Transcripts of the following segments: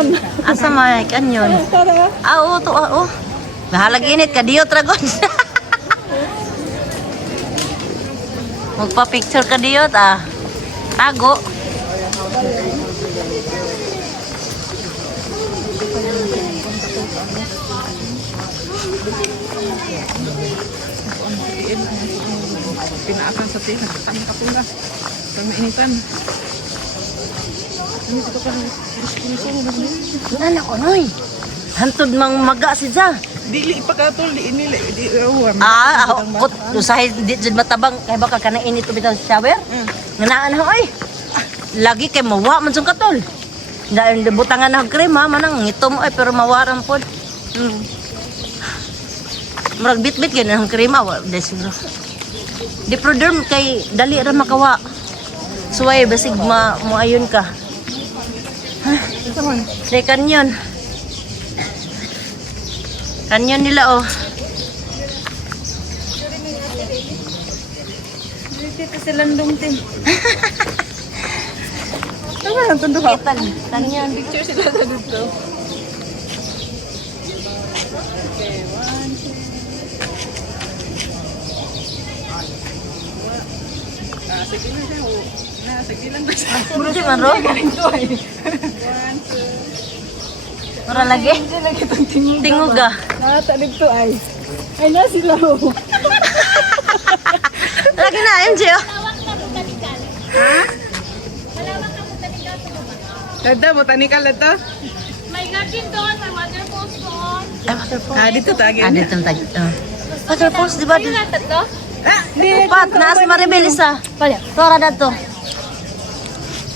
kanyon. Asa may kanyon? Tara. Oo, to, oo. Nahalag init, kadiyot ragon. Magpa-picture kadiyot, ah. Tago. Pinaakan sa tihan. Kami kapula. Kami initan. Anak ko, noy. Hantod mang maga si Za. Dili pagkatol, di inili. Di Kot, usahay di jud matabang kay baka kanang init ubitan sa shower. Nganaan ho ay. Lagi kay mawa man sung katol. Dahil butangan na cream ha manang ngito mo ay pero mawaran pod. Murag bit-bit gyud ang cream awa siguro. Diproderm kay dali ra makawa. Suway basig mo ayon ka. Ha? Say kanyon. Kanyon nila oh. Dito silang dungtin. Ano ba ang tundo ka? Kanyon. Picture sila sa dito. Sige na siya. Sige lang ba siya? Puro di man ro. Ora lagi. Tingog ah. Nata dito ay. Ay na sila ho. Lagi na MJ oh. Dada, botanical ito. May garden doon, may waterfalls doon. Dito tagin. Dito tag. Waterfalls di ba? Yung tatlo? Upat, naas Maribel isa. Tora na to.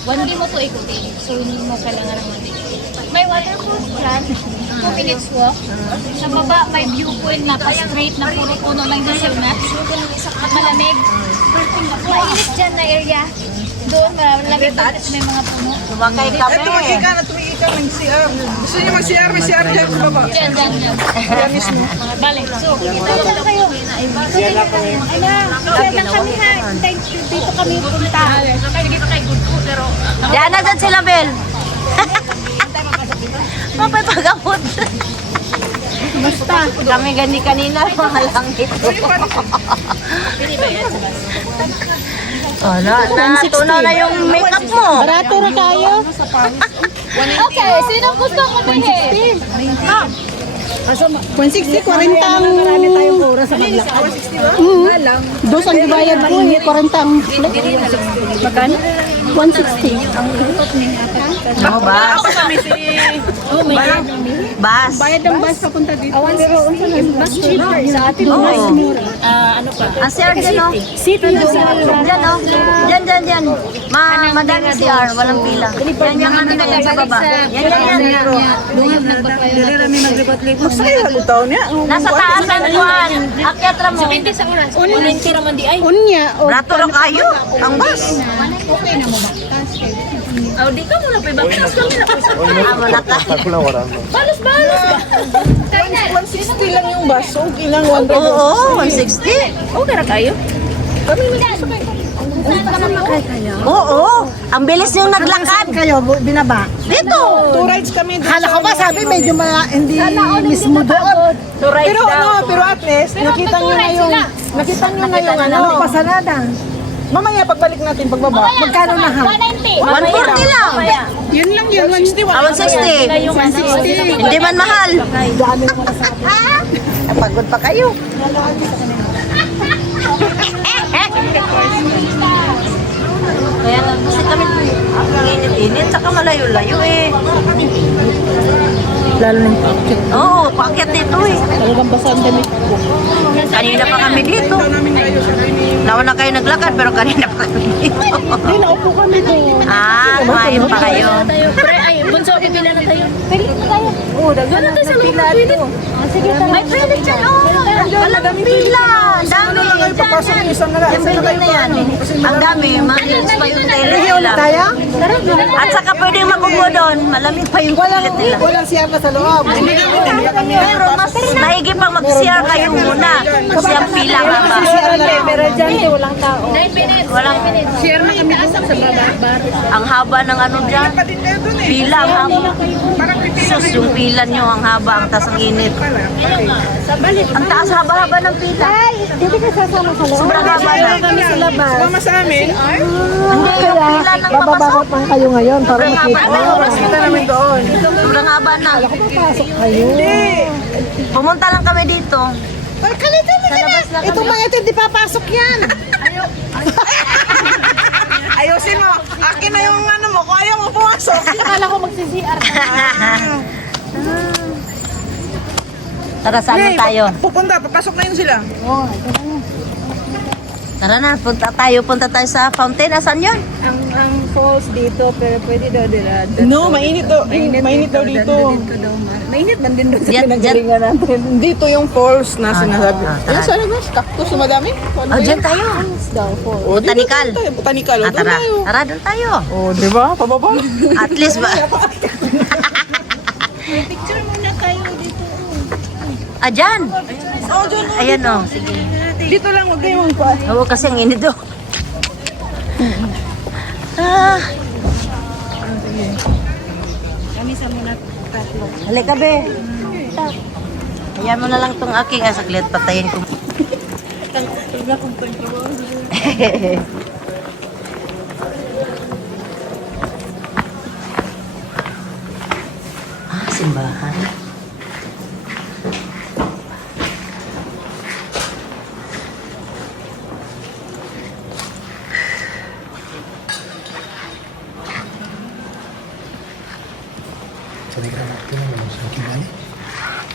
One day mo to ikutin. So, hindi mo kailangan ng one day. May waterfalls dyan. 2 minutes walk. Sa baba, may viewpoint na pa-straight na puro puno ng hazelnuts. Malamig. Mainit dyan na area. Doon, malamig tapos may mga puno. Sumakay kami. Tumigil ka ng CR. Gusto niyo mag-CR, may CR dyan sa baba. Dyan. Kaya mismo. Balik. So, kita lang kayo. Kaya lang kami ha. Dito kami punta. Diyan na dyan sila, Bel. Mapay pagamot. Basta. Kami gani kanina, mga langit. Oh, natunaw na yung makeup mo. Barato ra kayo. Okay, sino gusto mo bilhin? 160, 40 ang... Marami tayong oras sa maglakad. 160 Dos ang dibayad ko eh, 40 ang plate. Magkano? 160. Ano ba? Bas. Bayad ng bus papunta dito. Pero unsa na bus cheaper sa atin Oo. mas mura. Ano pa? Ang CR dyan, no? City na sa Dyan, no? Dyan. Madami CR, walang pila. Yan yung ano na yan sa baba. Yan. Doon nagpapayo. Masaya ko taon niya. Nasa taas ang kuhan. Akyat ra mo. Hindi sa oras. Unin tira man di ay. Unya o Rato lang kayo. Ang bus. Okay na mo ba? Oh, di ka muna pa bakit kami na Amo na ka. balos ba? 160 lang yung bus. Okay lang 100. Oo, 160. Okay ra kayo? Oo. Ang bilis yung naglakad. Kayo binaba. Dito. Two rides kami. Hala ko ba sabi medyo hindi mismo doon. Pero at least nakita niyo na yung ano. Pasanada. Mamaya pagbalik natin pagbaba. Magkano na ha? 190. 140 lang. Yun lang yun. 160. 160. Hindi man mahal. Napagod pa kayo. Kaya lang kasi kami ang init-init saka malayo-layo eh. Lalo ng packet. Oo, paket dito eh. Talagang basa ang damit. Kanina pa kami dito. Nauna kayo naglakad pero kanina pa kami dito. Hindi, naupo kami doon. Kumain pa kayo. Pre, ay, bunso, pipila na tayo. Pili na tayo. Oo, dagan na tayo sa pila dito. Sige, May pili dyan. Walang pila. Dami. Ano lang kayo papasok yung isang nila. Yung pili na yan. Ang dami. Malinis pa yung tele nila. Kaya? At saka pwedeng magugo doon. Malamig pa yung pilit nila. Walang siya pa sa loob. Hindi kami Pero mas maigi pang mag-CR kayo muna. Kasi ang pila nga ba? Pero dyan, walang tao. 9 minutes. Walang, Share na kami sa baba. ang haba ng ano dyan. Pila ang haba. Sus, yung pila nyo ang haba, ang taas ang init. Ang taas haba-haba ng pila. Hindi ka sasama sa loob. Sobrang haba na. Kami sa labas. Mama sa amin. Hindi, yung pila ng papasok. Bababakot lang kayo ngayon para Sobrang haba makita. na. Oras kita namin doon. Sobrang haba na. Papasok kayo. Pumunta lang kami dito. Kalitan na Sa labas lang Itong kami. mga ito, hindi papasok yan. Ayusin mo. Akin na yung ano mo. Kung ayaw mo pumasok. Akala ko magsi-CR ka. Tara, saan na tayo? Pupunta. Papasok na yun sila. Tara na, punta tayo sa fountain. Asan yun? Ang falls dito, pero pwede daw dila. No, mainit daw. Mainit daw dito. Mainit man din doon sa Diyan, pinagalingan natin. Dito yung falls na sinasabi. tara. Yan, sana ba? Cactus na madami? Ano Oh, ba dyan yan? tayo. Daw falls. Oh, dito Botanical. tayo. Botanical. Oh, doon Tara, tayo. tara, doon tayo. Oh, di ba? Pababa. At least ba? Picture muna tayo dito. Ah, dyan. Oh, dyan. Ayan o. Sige. Dito lang. Huwag kayong pa. Oo, kasi ang init doon. Ah. Kami sa muna tatlo. Halika, be. Ayan mo na lang tong aking saglit. Patayin ko. Simbahan.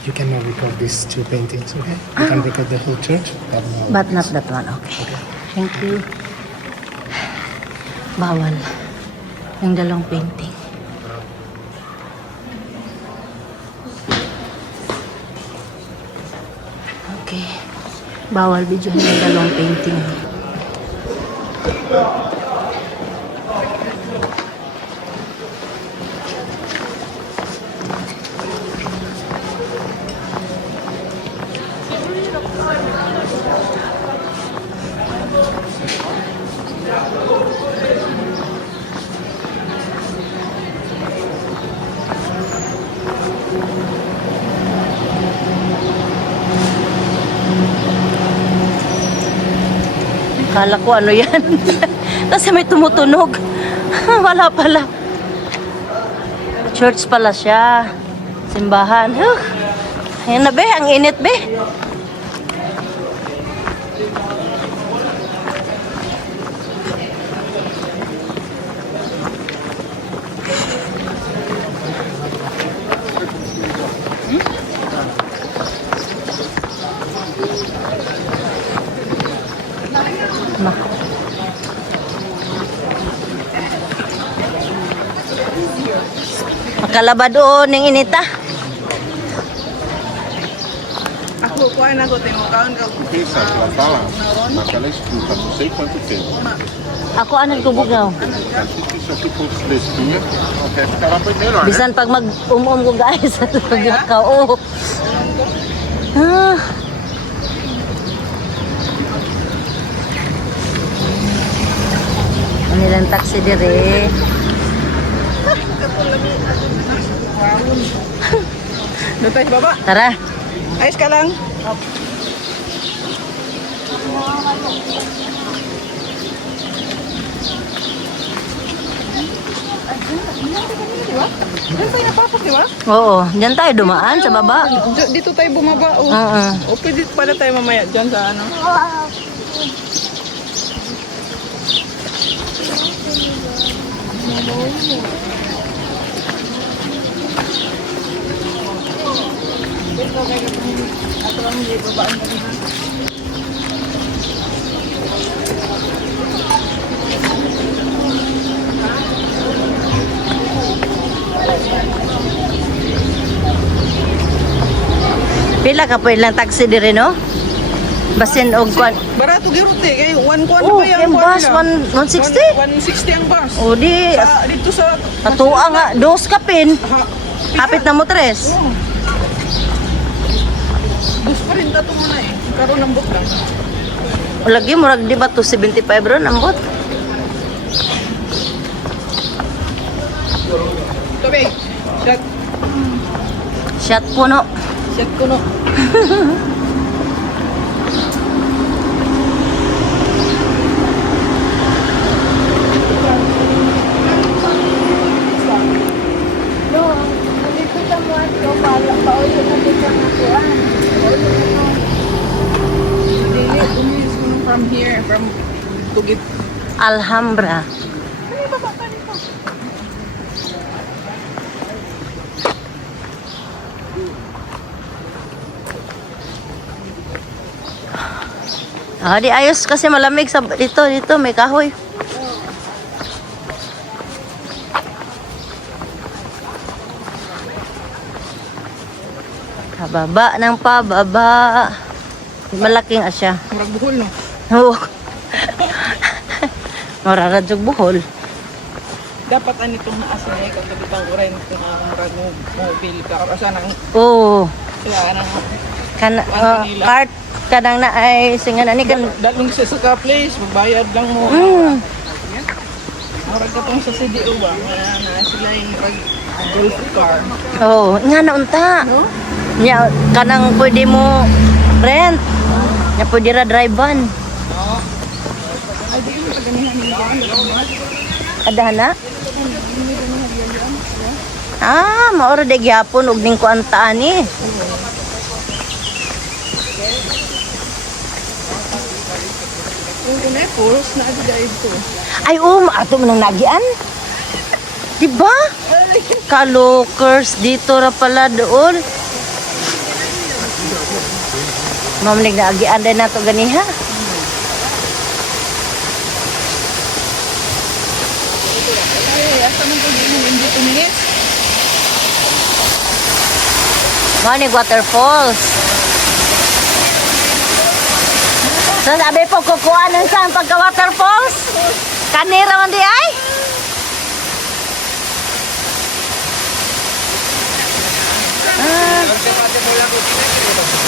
You can now record these two paintings, okay? You can record the whole church, but no. But not that one. Okay. Thank you. Bawal. Yung dalawang painting. Okay. Bawal video yung dalawang painting. Kala ko ano yan. Kasi may tumutunog. Wala pala. Church pala siya. Simbahan. Ayan na be, ang init be. Makalaba doon ng inita. Ako, kuha na ko. Tinukaon ka. Pensa pela fala, naquela escuta, não sei quanto tempo. Ako anong kubugaw. Assiste isso aqui por fresquinha, até ficar lá bem melhor, né? Bisan pag mag-um ko guys. Ikaw, oh. Ah. Ang ilang taxi dire. Doon tayo sa baba. Tara. Ayos ka lang. Diyan tayo napapok, di ba? Oo, diyan tayo dumaan sa baba. Dito tayo bumaba. Oh. Oo. O pwede pala tayo mamaya dyan sa ano. Pila ka po ilang taxi dire no? Basin og kwan. Barato girot eh. Kaya 1 kwan Oh, pa yan. yung bus 160. 160 ang bus. O di Dito sa... katuwa nga dos ka pin. Ha, Hapit na mo tres. dato mo na eh. Karoon ng buklang. Lagi murag di ba to 75 ron ang bot? Tubig. Shot. Shot puno. Shot ko no. From here, from Tugit. Alhambra. Ah, di ayos kasi malamig sa dito may kahoy. Pababa ng pababa. Malaking asya. Murag buhol no. Oo. Mararadjog buhol. Dapat anitong naasa na ikaw kabitang uray kung murag mo mobile ka or asa nang Oo. kaya nang Cart kanang na ay singa na ni kan. dalong sa ka place magbayad lang mo. Murag ka tong sa CDO ba na sila yung murag golf car. Oh, nga na unta. Nya kanang pwede mo rent. Nya pwede ra drive-an. Ada na? Ah, maoro de gyapon og ning kuanta ani. Kung na puros na drive ko. Ay, ato man ang nagian. Diba? Kalokers dito ra pala doon. Mamnig na agian din nato ganiha. Ay, asa man ko din hindi tumilis. Manig waterfalls. So sabi po kukuhanan sa pagka waterfalls. Kanira man di ay. Sige.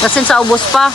Kasi sa ubos pa.